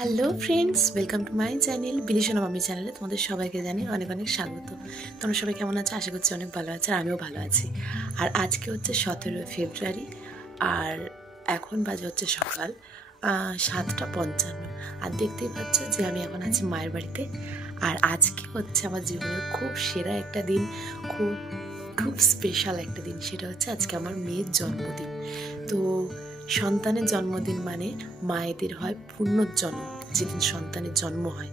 Hello friends, welcome to my channel বিলিশনা মামি চ্যানেলে তোমাদের সবাইকে জানি অনেক অনেক স্বাগত। তোমরা সবাই কেমন আছো? আশা করছি অনেক ভালো আছে, আর আমিও ভালো আছি। আর আজকে হচ্ছে 17 ফেব্রুয়ারি, আর এখন বাজে হচ্ছে সকাল 7:55। আর দেখতেই পাচ্ছ যে আমি এখন আছি মায়ের বাড়িতে। আর আজকে হচ্ছে আমার জীবনের খুব সেরা একটা দিন, খুব খুব স্পেশাল একটা দিন। সেটা হচ্ছে আজকে আমার মেয়ের জন্মদিন। তো সন্তানের জন্মদিন মানে মায়েদের হয় পুনর্জন্ম, যেদিন সন্তানের জন্ম হয়।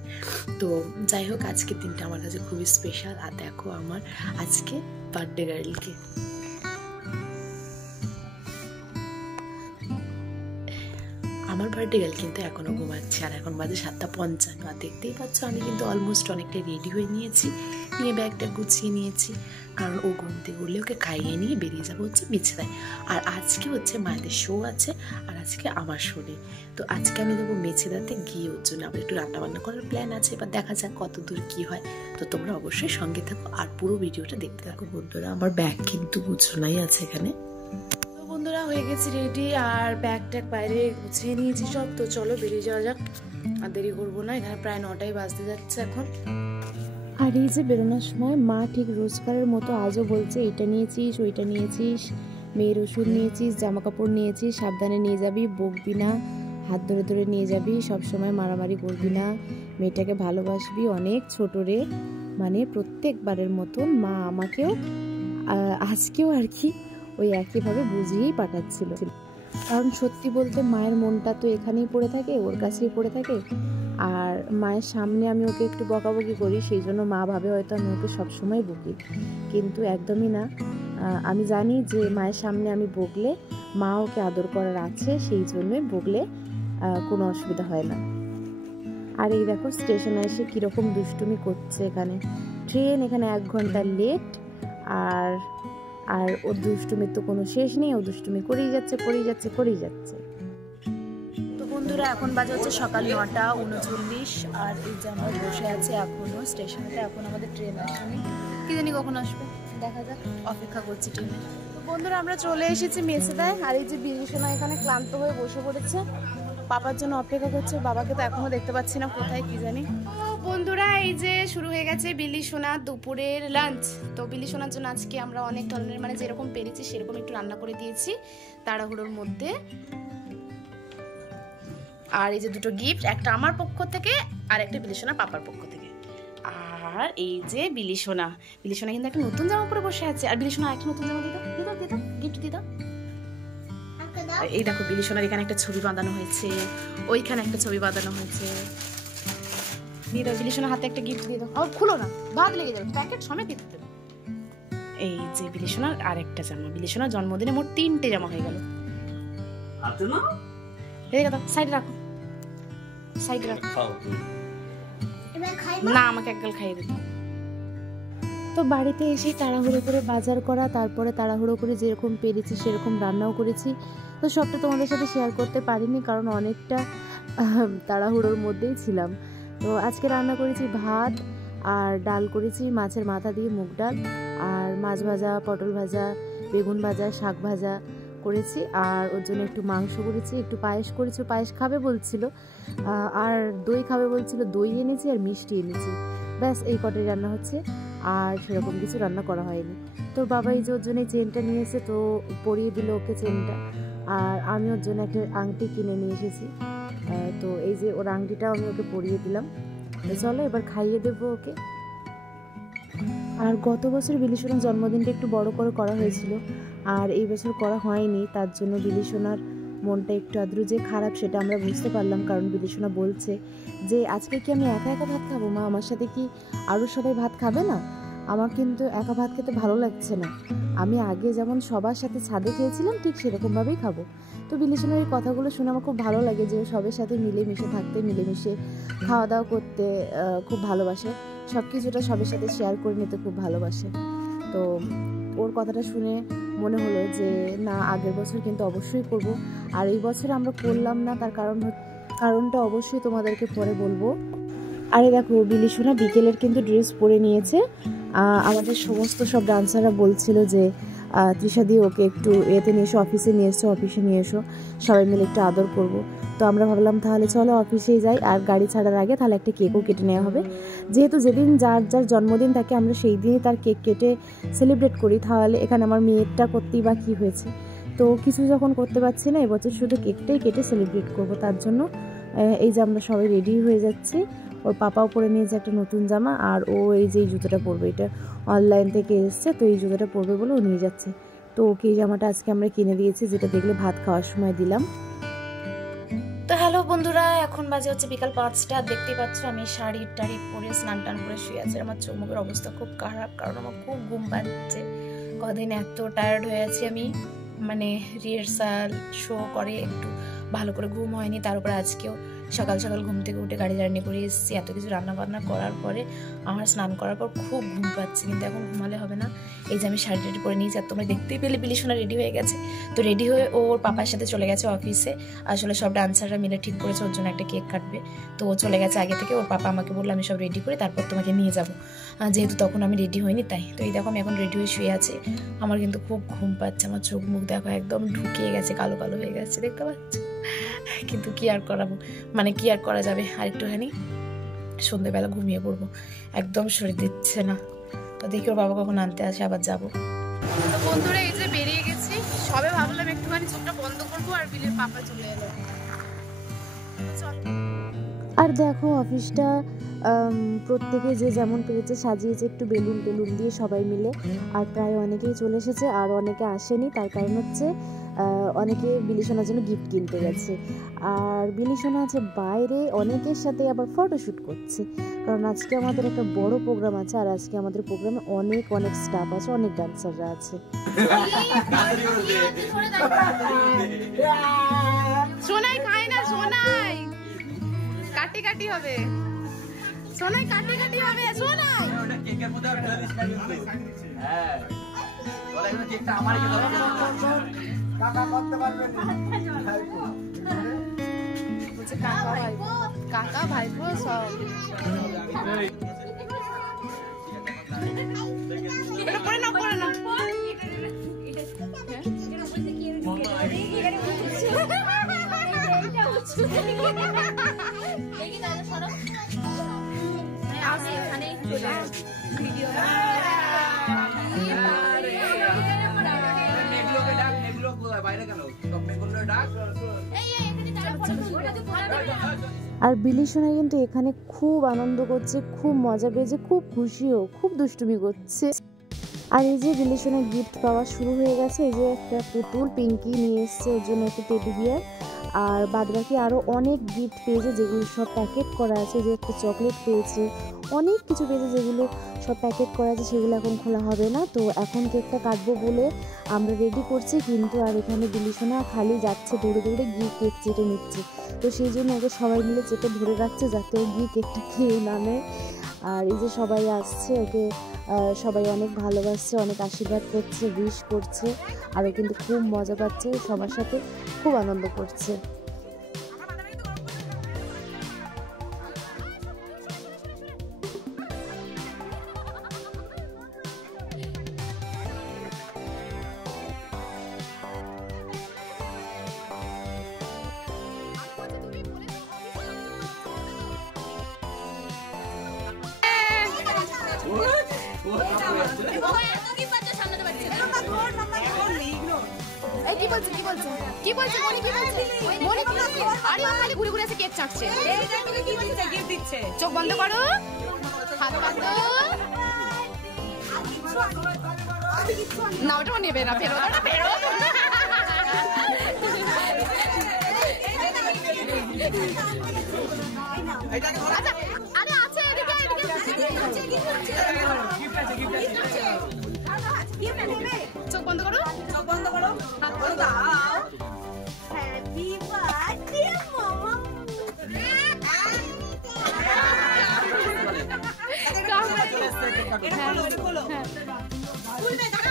তো যাই হোক, আজকের দিনটা আমার কাছে খুবই স্পেশাল। আর দেখো আমার আজকে বার্থডে গার্লকে। আমার বার্থডে গার্ল কিন্তু এখনও ঘুমাচ্ছে, আর এখন বাজে 7:55। আর দেখতেই পাচ্ছ আমি কিন্তু অলমোস্ট অনেকটা রেডি হয়ে নিয়েছি, নিয়ে ব্যাগটা গুছিয়ে নিয়েছি, কারণ ও ঘুম থেকে উঠলে ওকে খাইয়ে নিয়ে বেরিয়ে যাবো হচ্ছে মেছেদায়। আর আজকে হচ্ছে মায়েদের শো আছে, আর আজকে আমার শো নেই। তো আজকে আমি যাবো মেছেদাতে, গিয়ে ওর জন্য আবার একটু রান্নাবান্না করার প্ল্যান আছে। এবার দেখা যাক কত দূর কী হয়। তো তোমরা অবশ্যই সঙ্গে থাকো আর পুরো ভিডিওটা দেখতে থাকো বন্ধুরা। আমার ব্যাগ কিন্তু গুছানোই আছে এখানে। বন্ধুরা, হয়ে গেছি রেডি, আর ব্যাগ ট্যাগ বাইরে গুছিয়ে নিয়েছি সব। তো চলো বেরিয়ে যাওয়া যাক, আর দেরি করবো না। এখানে প্রায় 9টাই বাজতে যাচ্ছে এখন। আর এই যে বেরোনোর সময় মা ঠিক রোজগারের মতো আজও বলছে, এটা নিয়েছিস, ওইটা নিয়েছিস, মেয়ের ওষুধ নিয়েছিস, জামা কাপড় নিয়েছিস, সাবধানে নিয়ে যাবি, বকবি না, হাত ধরে ধরে নিয়ে যাবি, সবসময় মারামারি করবি না, মেয়েটাকে ভালোবাসবি, অনেক ছোট রে। মানে প্রত্যেকবারের মতন মা আমাকেও আজকেও আর কি ওই একইভাবে বুঝিয়েই পাঠাচ্ছিল। কারণ সত্যি বলতে মায়ের মনটা তো এখানেই পড়ে থাকে, ওর কাছেই পড়ে থাকে। আর মায়ের সামনে আমি ওকে একটু বকাবকি করি, সেই জন্য মা ভাবে হয়তো আমি ওকে সবসময় বকি, কিন্তু একদমই না। আমি জানি যে মায়ের সামনে আমি বকলে মা ওকে আদর করার আছে, সেই জন্যই বকলে কোনো অসুবিধা হয় না। আর এই দেখো স্টেশনে এসে কীরকম দুষ্টুমি করছে। এখানে ট্রেন এখানে 1 ঘন্টা লেট, আর ওর দুষ্টুমির তো কোনো শেষ নেই। ও দুষ্টুমি করেই যাচ্ছে। তো বন্ধুরা, এখন বাজে হচ্ছে সকাল 9:39, আর এই যে আমরা বসে আছি এখনো স্টেশনেতে। এখন আমাদের ট্রেন আসেনি, কি জানি কখন আসবে, দেখা যাক, অপেক্ষা করছি ট্রেনের। তো বন্ধুরা, আমরা চলে এসেছি মেছেদায়। আর এই যে বিলিশনা এখানে ক্লান্ত হয়ে বসে পড়েছে, পাপার জন্য অপেক্ষা করছে। বাবাকে তো এখনো দেখতে পাচ্ছি না, কোথায় কি জানি। বন্ধুরা, এই যে শুরু হয়ে গেছে বিলিশনা দুপুরের লাঞ্চ। তো বিলিশনার জন্য আজকে আমরা অনেক ধরনের, মানে যেরকম পেরেছি সেরকম একটু রান্না করে দিয়েছি তাড়াহুড়োর মধ্যে। আর এই যে দুটো গিফট, একটা আমার পক্ষ থেকে আর একটা বিলিশনা পাপার পক্ষ থেকে। আর এই যে বিলিশনা কিন্তু একটা নতুন জামা পরে বসে আছে। আর বিলিশনা একটা নতুন জামা দিয়ে দাও, গিফট দিয়ে দাও। এই দেখো বিলিশনার এখানে একটা ছবি বাঁধানো হয়েছে, ওইখানে একটা ছবি বাঁধানো হয়েছে। দিয়ে দাও বিলিশনার হাতে একটা গিফট দিয়ে দাও। আর খুলো না, ভাত লেগে যাবে, প্যাকেট সমেত দিতে দেবে। এই যে বিলিশনার আর একটা জামা। বিলিশনার জন্মদিনে মোট 3টে জামা হয়ে গেল। সাইডে রাখো। না, আমাকে একগাল খাইয়ে দিতে। তো বাড়িতে এসে তাড়াহুড়ো করে বাজার করা, তারপরে তাড়াহুড়ো করে যেরকম পেরেছি সেরকম রান্নাও করেছি। তো সবটা তোমাদের সাথে শেয়ার করতে পারিনি, কারণ অনেকটা তাড়াহুড়োর মধ্যেই ছিলাম। তো আজকে রান্না করেছি ভাত, আর ডাল করেছি মাছের মাথা দিয়ে, মুগ ডাল, আর মাছ ভাজা, পটল ভাজা, বেগুন ভাজা, শাক ভাজা করেছি। আর ওর জন্য একটু মাংস করেছি, একটু পায়েস করেছি, পায়েস খাবে বলছিল, আর দই খাবে বলছিল, দই এনেছি আর মিষ্টি এনেছি। ব্যাস এই কটাই রান্না হচ্ছে, আর সেরকম কিছু রান্না করা হয়নি। তো বাবা এই যে ওর জন্য চেনটা নিয়ে এসে তো পরিয়ে দিল ওকে চেনটা। আর আমি ওর জন্য একটা আংটি কিনে নিয়ে এসেছি। তো এই যে ওর আংটিটাও আমি ওকে পরিয়ে দিলাম। তো চলো এবার খাইয়ে দেবো ওকে। আর গত বছর বিলিশনার জন্মদিনটা একটু বড় করে করা হয়েছিল, আর এই বছর করা হয়নি। তার জন্য বিলিশনার মনটা একটু আদ্র যে খারাপ সেটা আমরা বুঝতে পারলাম, কারণ বিলিশনা বলছে যে আজকে কি আমি একা একা ভাত খাবো মা, আমার সাথে কি আরও সবাই ভাত খাবে না? আমার কিন্তু একা ভাত খেতে ভালো লাগছে না, আমি আগে যেমন সবার সাথে ছাদে খেয়েছিলাম ঠিক সেরকমভাবেই খাবো। তো বিলিশনার এই কথাগুলো শুনে আমার খুব ভালো লাগে, যে সবার সাথে মিলেমিশে থাকতে, মিলেমিশে খাওয়া দাওয়া করতে খুব ভালোবাসে, সব কিছুটা সবার সাথে শেয়ার করে নিতে খুব ভালোবাসে। তো ওর কথাটা শুনে মনে হলো যে না, আগের বছর কিন্তু অবশ্যই করব। আর এই বছর আমরা করলাম না, তার কারণটা অবশ্যই তোমাদেরকে পরে বলবো। আরে দেখো বিলিশনা বিকেলের কিন্তু ড্রেস পরে নিয়েছে। আমাদের সমস্ত সব ডান্সাররা বলছিল যে তৃষা দিয়ে ওকে একটু এতে নিয়ে এসো, অফিসে নিয়ে এসো, সবাই মিলে একটু আদর করবো। তো আমরা ভাবলাম তাহলে চলো অফিসেই যাই, আর গাড়ি ছাড়ার আগে তাহলে একটা কেকও কেটে নেওয়া হবে। যেহেতু যেদিন যার যার জন্মদিন থাকে আমরা সেই দিনই তার কেক কেটে সেলিব্রেট করি, তাহলে এখানে আমার মেয়েরটা করতেই বা কী হয়েছে। তো কিছু যখন করতে পারছি না, এবছর শুধু কেকটাই কেটে সেলিব্রেট করব। তার জন্য এই যে আমরা সবাই রেডি হয়ে যাচ্ছি। ওর পাপাও পরে নিয়েছে একটা নতুন জামা, আর ও এই যে এই জুতোটা পরবে, এটা অনলাইন থেকে এসছে, তো এই জুতোটা পরবে বলে ও নিয়ে যাচ্ছে। তো ওকে এই জামাটা আজকে আমরা কিনে দিয়েছি, যেটা দেখলে ভাত খাওয়ার সময় দিলাম। তো হ্যালো বন্ধুরা, এখন বাজে হচ্ছে বিকাল 5টা। দেখতেই পাচ্ছ আমি শাড়ি টাড়ি পরে স্নান টান করে শুয়ে আছি। আমার চোখ মুখের অবস্থা খুব খারাপ, কারণ আমার খুব ঘুম পাচ্ছে। কদিন এত টায়ার্ড হয়ে আছি আমি, মানে রিহার্সাল শো করে একটু ভালো করে ঘুম হয়নি। তার উপরে আজকেও সকাল সকাল ঘুম থেকে উঠে গাড়ি জার্নি করে এসেছি। এত কিছু রান্না বান্না করার পরে আমার স্নান করার পর খুব ঘুম পাচ্ছে, কিন্তু এখন ঘুমালে হবে না। এই যে আমি শাড়ি টাড়ি পরে নিয়েছি, আর তোমরা দেখতেই পেলে বিলিশোনা রেডি হয়ে গেছে। তো রেডি হয়ে ওর পাপার সাথে চলে গেছে অফিসে। আসলে সব ডান্সাররা মিলে ঠিক করেছে ওর জন্য একটা কেক কাটবে, তো ও চলে গেছে আগে থেকে। ওর পাপা আমাকে বললো আমি সব রেডি করে তারপর তোমাকে নিয়ে যাবো, যেহেতু তখন আমি রেডি হইনি তাই। তো এই দেখো আমি এখন রেডি হয়ে শুয়ে আছি। আমার কিন্তু খুব ঘুম পাচ্ছে, আমার চোখ মুখ দেখো একদম ঢুকিয়ে গেছে, কালো কালো হয়ে গেছে, দেখতে পাচ্ছ। কিন্তু কি আর করাবো, মানে কি আর করা যাবে, আর একটুখানি সন্ধ্যেবেলা ঘুমিয়ে পড়বো, একদম শরীর দিচ্ছে না। তো দেখি ওর বাবা কখন আনতে আসে, আবার যাবো। তো বন্ধুরা এই যে বেরিয়ে গেছি, সবে ভাবলাম একটুখানি চোখটা বন্ধ করবো, আর বিলের পাপা চলে এলো। আর দেখো অফিসটা প্রত্যেকে যে যেমন পেরেছে সাজিয়েছে, একটু বেলুন টেলুন দিয়ে সবাই মিলে। আর প্রায় অনেকেই চলে এসেছে, আর অনেকে আসেনি, তার কারণ হচ্ছে অনেকে বিলিশোনার জন্য গিফট কিনতে গেছে। আর বিলিশোনা আছে বাইরে অনেকের সাথে আবার ফটোশ্যুট করছে, কারণ আজকে আমাদের একটা বড় প্রোগ্রাম আছে। আর আজকে আমাদের প্রোগ্রামে অনেক অনেক স্টাফ আছে, অনেক ডান্সাররা আছে। সোনাই খায় না, সোনাই কাটি কাটি হবে, সোনাই কাটি কাটি হবে, সোনাই ওটা কেকের মধ্যে আর ঢেলে দিস না কিন্তু। হ্যাঁ বলে এই কেকটা আমারই কে দাও, কাকা করতে পারবে না। বলছে কাকা ভাইপো, কাকা ভাইপো সব। এটা পড়ে না, পড়ে না। আর বিলিশোনা কিন্তু এখানে খুব আনন্দ করছে, খুব মজা পেয়েছে, খুব খুশিও, খুব দুষ্টুমি করছে। আর এই যে বিলিশোনা গিফট পাওয়া শুরু হয়ে গেছে। এই যে একটা পুতুল পিঙ্কি নিয়ে এসছে ওর জন্য একটা টেডি বিয়ার, আর বাদবাকি আরও অনেক গিফট পেয়েছে যেগুলো সব প্যাকেট করা আছে। যে একটা চকলেট পেয়েছে, অনেক কিছু পেয়েছে যেগুলো সব প্যাকেট করা আছে, সেগুলো এখন খোলা হবে না। তো এখন কেকটা কাটবো বলে আমরা রেডি করছি, কিন্তু আর এখানে বিলিশোনা খালি যাচ্ছে দৌড়ে দৌড়ে গিয়ে কেক চেটে নিচ্ছে। তো সেই জন্য ওকে সবাই মিলে চেপে ধরে রাখছে যাতে ও গিয়ে কেকটা খেয়ে না নেয়। আর এই যে সবাই আসছে, ওকে সবাই অনেক ভালোবাসছে, অনেক আশীর্বাদ করছে, উইশ করছে, আরও কিন্তু খুব মজা পাচ্ছে, সবার সাথে খুব আনন্দ করছে। চোখ বন্ধ করো, হাত বাঁধো না, ওটা নেবে না, ফেরো ফেরো। আরে আছে এদিকে, চোখ বন্ধ করো, চোখ বন্ধ করো, হাত বন্ধ দাও। হ্যাপি বার্থডে মামা।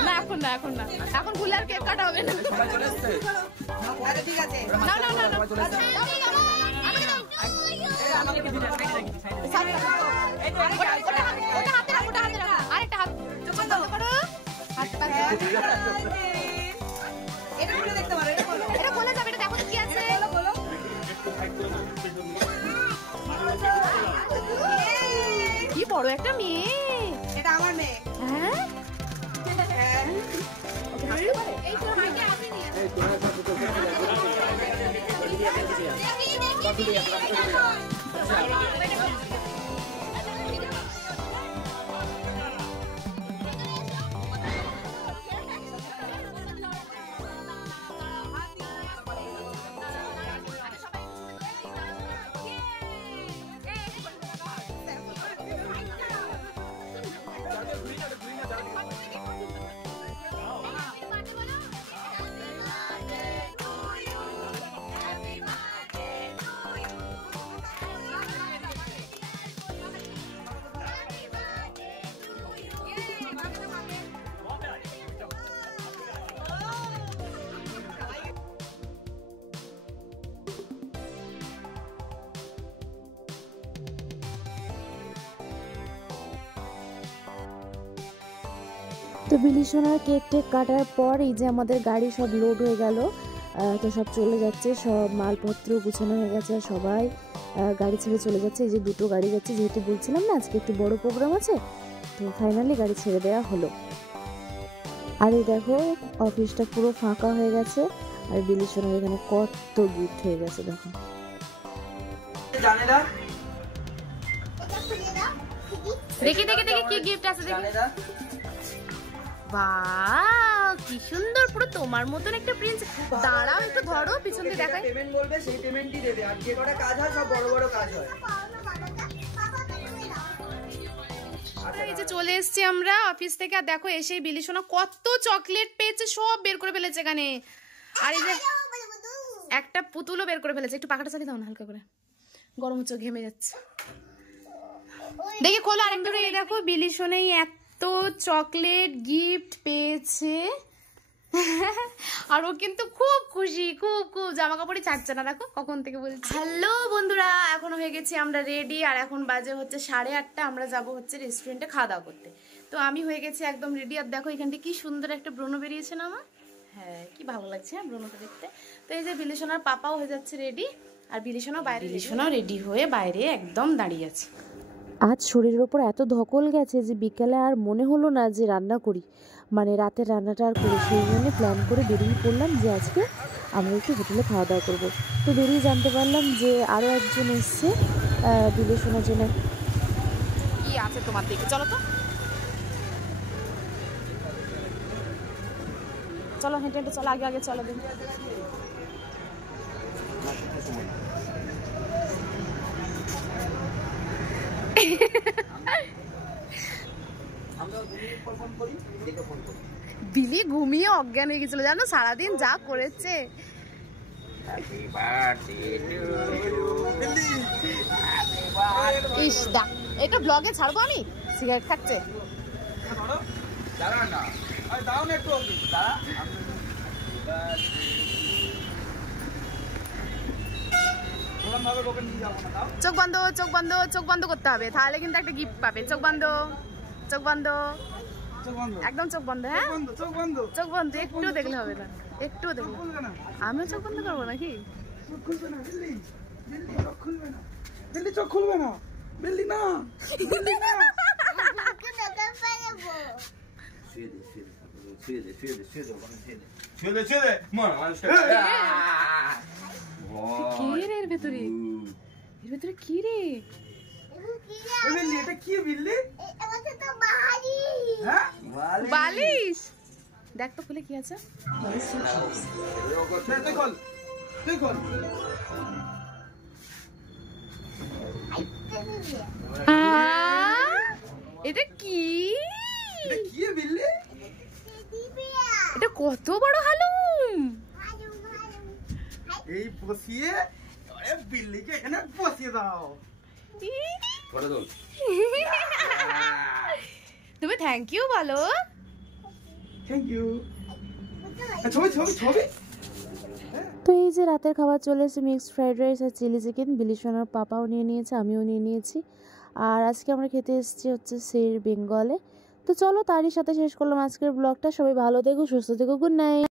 না এখন না, এখন না, এখন খুলে আর কেক কাটা হবে না। ঠিক আছে, না না না, আরেকটা হাত বন্ধ করো, হাত পাতো, এটা খুলে দেখতে পারো, এটা খোলা যাবে, এটা দেখো তো কি আছে। বড় একটা মেয়ে। এটা আমার মেয়ে। হ্যাঁ হ্যাঁ। এই তোর হাইটে আসেনি। তো বিলিশনার কেক টেক কাটার পর এই যে আমাদের গাড়ি সব লোড হয়ে গেল। তো সব চলে যাচ্ছে, সব মালপত্র গুছানো হয়ে গেছে, সবাই গাড়ি ছেড়ে চলে যাচ্ছে। এই যে দুটো গাড়ি যাচ্ছে, যেহেতু বলছিলাম না আজকে একটু বড় প্রোগ্রাম আছে, তো ফাইনালি গাড়ি ছেড়ে দেওয়া হলো। আর এই দেখো অফিসটা পুরো ফাঁকা হয়ে গেছে, আর বিলিশনার এখানে কত গিফট হয়ে গেছে দেখো। দেখি দেখি দেখি কি গিফট আছে দেখি। বাহ কি সুন্দর, পুরো তোমার মতন একটা প্রিন্স। দাঁড়াও একটু ধরো, পিছন দিয়ে দেখাই। পেমেন্ট বলবে সেই পেমেন্টই দেবে, আর যে কটা কাজ হয় সব বড় বড় কাজ হয়। এই যে চলে এসেছি আমরা অফিস থেকে, আর দেখো এসেই বিলিশনা কত চকলেট পেয়েছে, সব বের করে ফেলেছে এখানে। আর এই যে একটা পুতুলও বের করে ফেলেছে। একটু পাখাটা চালিয়ে দাও না হালকা করে, গরম হচ্ছে, ঘেমে যাচ্ছে। দেখি খোলো আরেকটু। এই দেখো বিলিশনাই এত চকলেট গিফট পেয়েছে, আর ও কিন্তু খুব খুশি, খুব খুব। জামা কাপড়ই ছাড়ছে না, দেখো কখন থেকে বলছি। হ্যালো বন্ধুরা, এখন হয়ে গেছি আমরা রেডি, আর এখন বাজে হচ্ছে 8:30। আমরা যাব হচ্ছে রেস্টুরেন্টে খাওয়া দাওয়া করতে। তো আমি হয়ে গেছি একদম রেডি, আর দেখো এখান থেকে কি সুন্দর একটা ব্রণ বেরিয়েছে না আমার। হ্যাঁ কি ভালো লাগছে হ্যাঁ ব্রণটা দেখতে। তো এই যে বিলিশনার পাপাও হয়ে যাচ্ছে রেডি, আর বিলিশনাও বাইরে, বিলিশনাও রেডি হয়ে বাইরে একদম দাঁড়িয়ে আছে। আজ শরীরের ওপর এত ধকল গেছে যে বিকালে আর মনে হলো না যে রান্না করি, মানে রাতের রান্নাটা আর করি। সেই জন্য প্ল্যান করে বেরিয়ে পড়লাম যে আজকে আমরা একটু হোটেলে খাওয়া দাওয়া করবো। তো বেরিয়ে জানতে পারলাম যে আরও একজন এসছে বিলেশনার জন্য। কি আছে তোমার দিকে, চলো তো, চলো হেঁটে হেঁটে চলো, আগে আগে চলো দিন। বিলি ঘুমিয়ে অজ্ঞান হয়ে গেছিল জানো, সারাদিন যা করেছে। ইস দা, এটা ব্লগে ছাড়বো আমি, সিগারেট খাচ্ছে। চোখ বন্ধ, চোখ বন্ধ, চোখ বন্ধ করতে হবে, তাহলে কিন্তু একটা গিফট পাবে। চোখ বন্ধ, চোখ বন্ধ, একদম চোখ বন্ধ। হ্যাঁ চোখ বন্ধ, একটু দেখলে হবে না, একটু দেখলে। আমিও চোখ বন্ধ করবো নাকি? চোখ খুলবে না, বিল্লি না। এর ভেতরে, এর ভেতরে কি রে? এটা কি বিল্লি? বালিশ। দেখ তো খুলে কি আছে। এটা কি? এটা কত বড় হালুম। এই বসিয়ে বিল্লিকে এখানে বসিয়ে দাও। তুমি থ্যাংক ইউ বলো। Thank you. ছবি ছবি ছবি। তো এই যে রাতের খাবার চলে এসেছে, মিক্সড ফ্রাইড রাইস আর চিলি চিকেন। বিলিশনার পাপাও নিয়ে নিয়েছে, আমিও নিয়ে নিয়েছি। আর আজকে আমরা খেতে এসেছি হচ্ছে শের বেঙ্গলে। তো চলো তারই সাথে শেষ করলাম আজকের ব্লগটা। সবাই ভালো থেকো, সুস্থ থেকো, গুড নাইট।